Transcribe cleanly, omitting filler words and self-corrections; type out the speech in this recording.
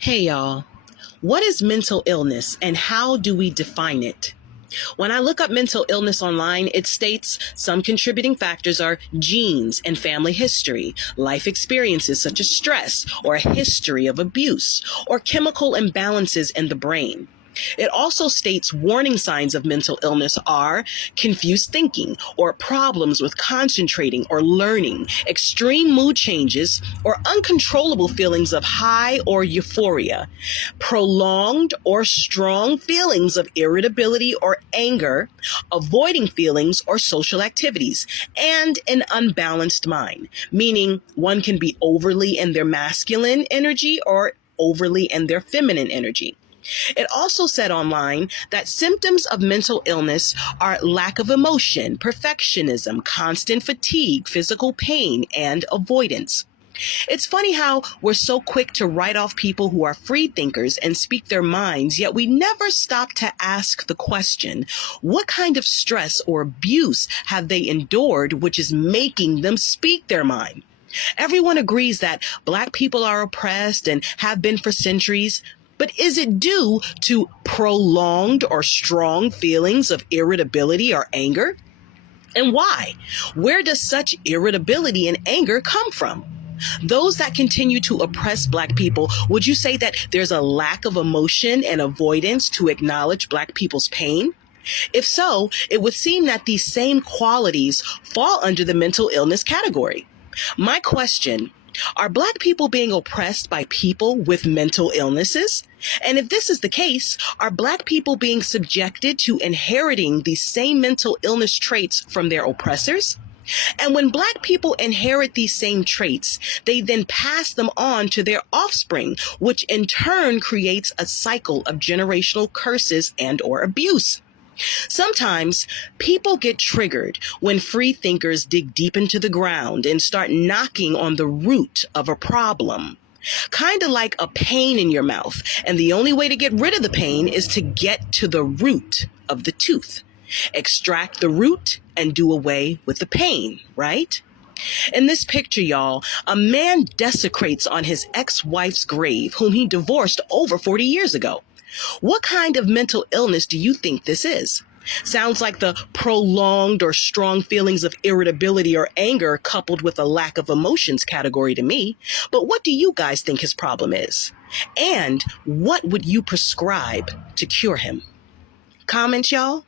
Hey y'all, what is mental illness and how do we define it? When I look up mental illness online, it states some contributing factors are genes and family history, life experiences such as stress or a history of abuse, or chemical imbalances in the brain. It also states warning signs of mental illness are confused thinking or problems with concentrating or learning, extreme mood changes, or uncontrollable feelings of high or euphoria, prolonged or strong feelings of irritability or anger, avoiding feelings or social activities, and an unbalanced mind, meaning one can be overly in their masculine energy or overly in their feminine energy. It also said online that symptoms of mental illness are lack of emotion, perfectionism, constant fatigue, physical pain, and avoidance. It's funny how we're so quick to write off people who are free thinkers and speak their minds, yet we never stop to ask the question, what kind of stress or abuse have they endured which is making them speak their mind? Everyone agrees that Black people are oppressed and have been for centuries. But is it due to prolonged or strong feelings of irritability or anger? And why? Where does such irritability and anger come from? Those that continue to oppress Black people, would you say that there's a lack of emotion and avoidance to acknowledge Black people's pain? If so, it would seem that these same qualities fall under the mental illness category. My question: are Black people being oppressed by people with mental illnesses? And if this is the case, are Black people being subjected to inheriting these same mental illness traits from their oppressors? And when Black people inherit these same traits, they then pass them on to their offspring, which in turn creates a cycle of generational curses and or abuse. Sometimes people get triggered when free thinkers dig deep into the ground and start knocking on the root of a problem. Kind of like a pain in your mouth, and the only way to get rid of the pain is to get to the root of the tooth. Extract the root and do away with the pain, right? In this picture, y'all, a man desecrates on his ex-wife's grave, whom he divorced over 40 years ago. What kind of mental illness do you think this is? Sounds like the prolonged or strong feelings of irritability or anger coupled with a lack of emotions category to me. But what do you guys think his problem is? And what would you prescribe to cure him? Comments, y'all?